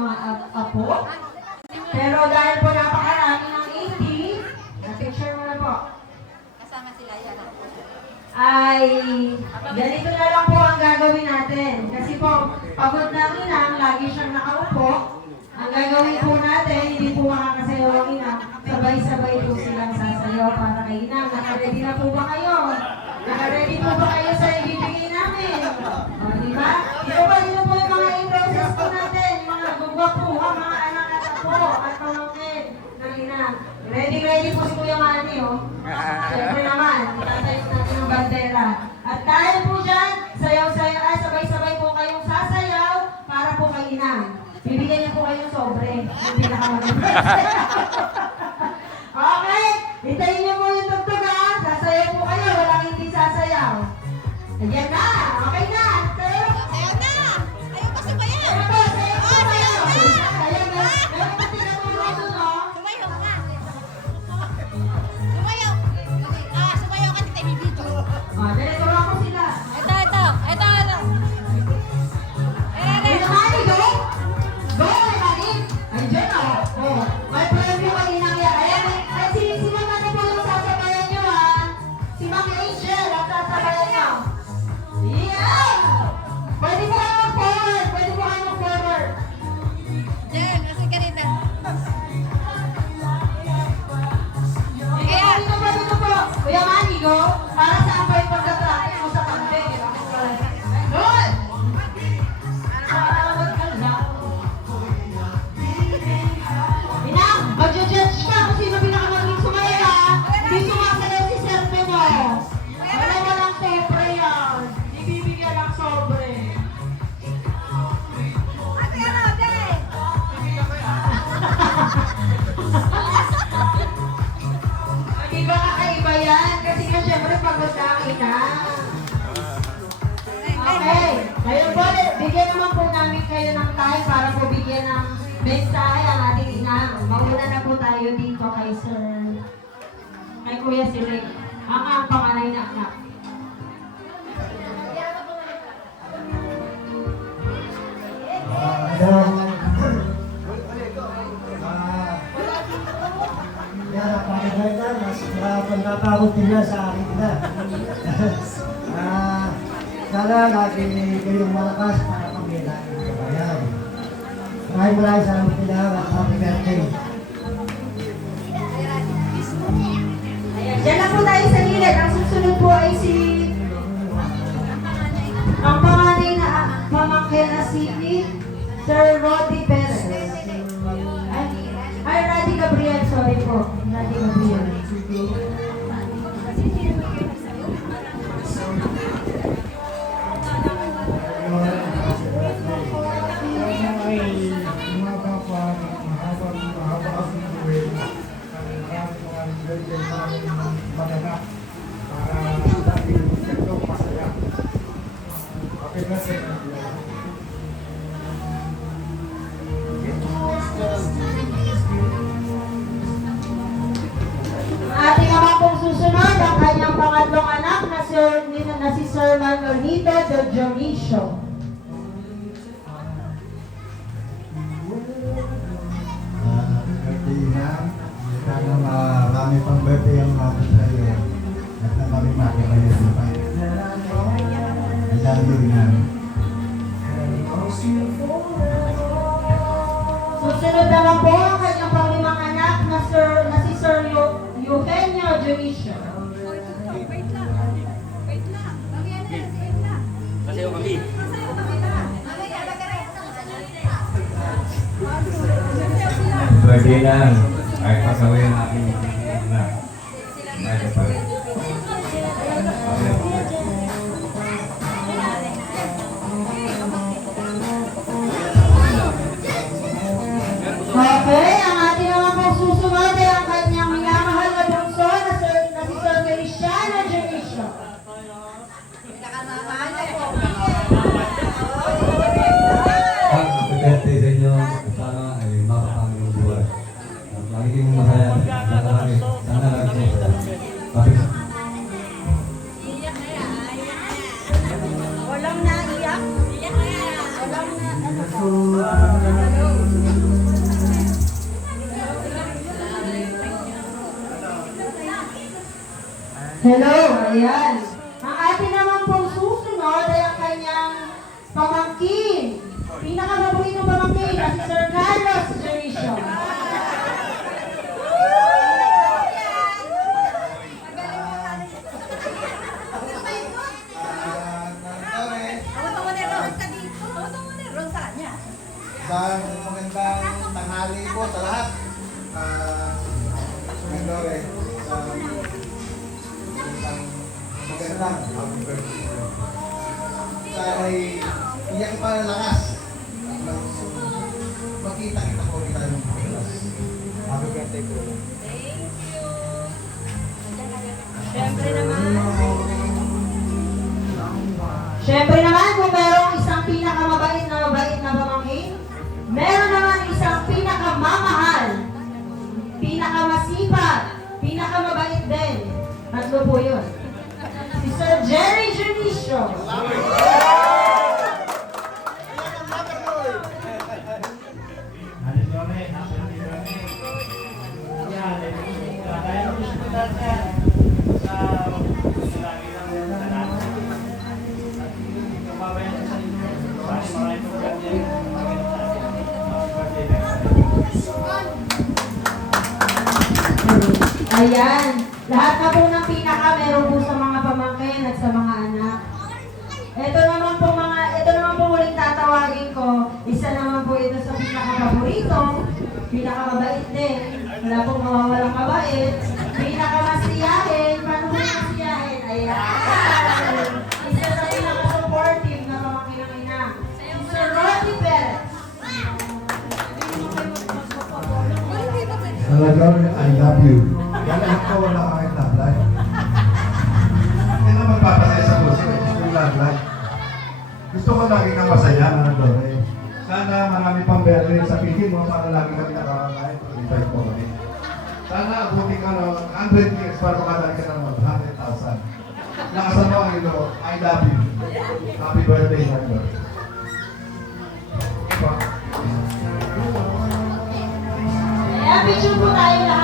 mga apo. Pero dahil po napakarami ng 80, na-picture mo na po. Kasama sila yan. Ay, ganito na lang po ang gagawin natin. Kasi po, pagod na inang, lagi siyang nakaupo. Ang gagawin po natin, hindi po makakasayaw ang inang. Sabay-sabay po silang sasayaw para kay inang. Naka-ready na po ba kayo? Naka-ready po ba kayo sa ibibigay namin? O, di ba? Ito ba, dito po yung mga in-process po natin. Yung mga gugwapuha, mga anak at apo at pamangkin ng inang. Ready po si Kuya Manny, oh. Siyempre naman, itatayo natin ang bandera. At dahil po dyan, sayaw-sayaw, sabay-sabay po kayong sasayaw para po kay inang. Bibigyan niya po kayong sobre. Yung pinakamaganda. Okay, hintayin niyo po yung tugtog, ha. Sasayaw po kayo, walang hindi sasayaw. Ayan na, okay na. Sayaw. Ayaw na! Ayaw pa sumayaw! Sayaw po, sayaw po kayo. Ayan na, meron pa tinatulong doon, oh. Sumayaw ka! Sumayaw! Sumayaw ka tita, ibibidyo. Dito ako sila. Ito. Ay, Manny, go! Go, Manny! Ay, dyan, oh. May preview kayo nang yan. Ayan, si Ma'am ano po yung sasabayan nyo, ha? Si Ma'am Angel ang sasabayan nyo. Yeah! Pwede po kayo mag-forward. Diyan, kasi ganito. Dito po. Kuya Manny, go. Para saan pa yung pagkatrakin mo sa kante? Good! Inang, mag-judge ka kung sino pinakamaging sumaya, ha? Hindi sumasayaw si Serte mo. Walang sobre yan. Ibibigyan ng sobre. Di ba kakaiba yan? Kasi nga syempre pagod na ang ina. Okay. Ngayon po, bigyan naman po namin kayo ng time para po bigyan ng mensahe ang ating ina. Mauna na po tayo dito kay Sir, kay Kuya Silek. Ang panganay na anak. Pagkakawag nila sa akin na. Sana lagi kayong malakas para pamilya ng kabayan. Maraming salamat nila at happy birthday. Ayan, dyan lang po tayo sa gilid. Ang susunod po ay ang panganay na pamangkin na si Sir Roddy Perez. Ay, Roddy Gabriel, sorry po. Roddy Gabriel. Ating naman pong susunod ang kanyang pangatlong anak na si Sir Manolito de Dionisio. Birthday na. Sana marami pang birthday ang mabot sa iyo. At na kami makikayo sa pa. I love you na. Susunod naman po ang kanyang panglimang anak na si Sir Eugenio Dionisio. Wait lang. Sasayaw kami. Birthday lang. Ay, pasaway ang aking na. Ay, pa. Okay, ang ating naman pong susunod ay ang kanyang minamahal na bunso na si Sir Feliciano Dionisio. Happy birthday sa inyo. Sana ay makapangin yung buhay. At magiging masaya. Nakarami. Sana lagi mo masaya. Happy Walang naiyak. Iyak na yan. Walang na ano. Hello, ayan. Ang atin naman pong susunod ay ang kanyang pamangkin. Pinakapaborito pamangkin na si Sir Carlos Jericho. Awat mo na Ron ka dito. Awat mo na Ron sa kanya. Isang magandang tanghali po sa lahat. Mindore, isang magandang happy birthday. Sana'y iyak pa ng lakas. Makita kita po kita yung bukas. Happy birthday po. Siyempre naman, kung merong isang pinakamabait na pamangkin, meron naman isang pinakamamahal, pinakamasipag, pinakamabait din. Tatlo po yun. Si Sir Jerry Junicio. Ayan. Lahat na po ng pinaka meron po sa mga pamangkin at sa mga anak. Ito naman po ulit tatawagin ko. Isa naman po ito sa pinaka-paborito. Pinakamabait din. Wala pong mawawalang mabait. Pinakamasiyahin. Paano po masiyahin? Ayan. Isa sa pinaka-supportive na pamangkin ng ina. Si Sir Roddy Perez. Talaga, I love you. Yan ang ko wala kang itablay. Yan ang magpapasaya sa puso. Yung love life. Gusto ko lagi kang masaya, Manang Dore. Sana marami pang birthday sa pitin mo para lagi kami nakakakain. Invite mo kami. Sana abutin ka ng 100 years para makadali ka ng 100,000. Nakasan mo ang ilo, I love you. Happy birthday, Manang Dore. Ayan, picture po tayo lahat.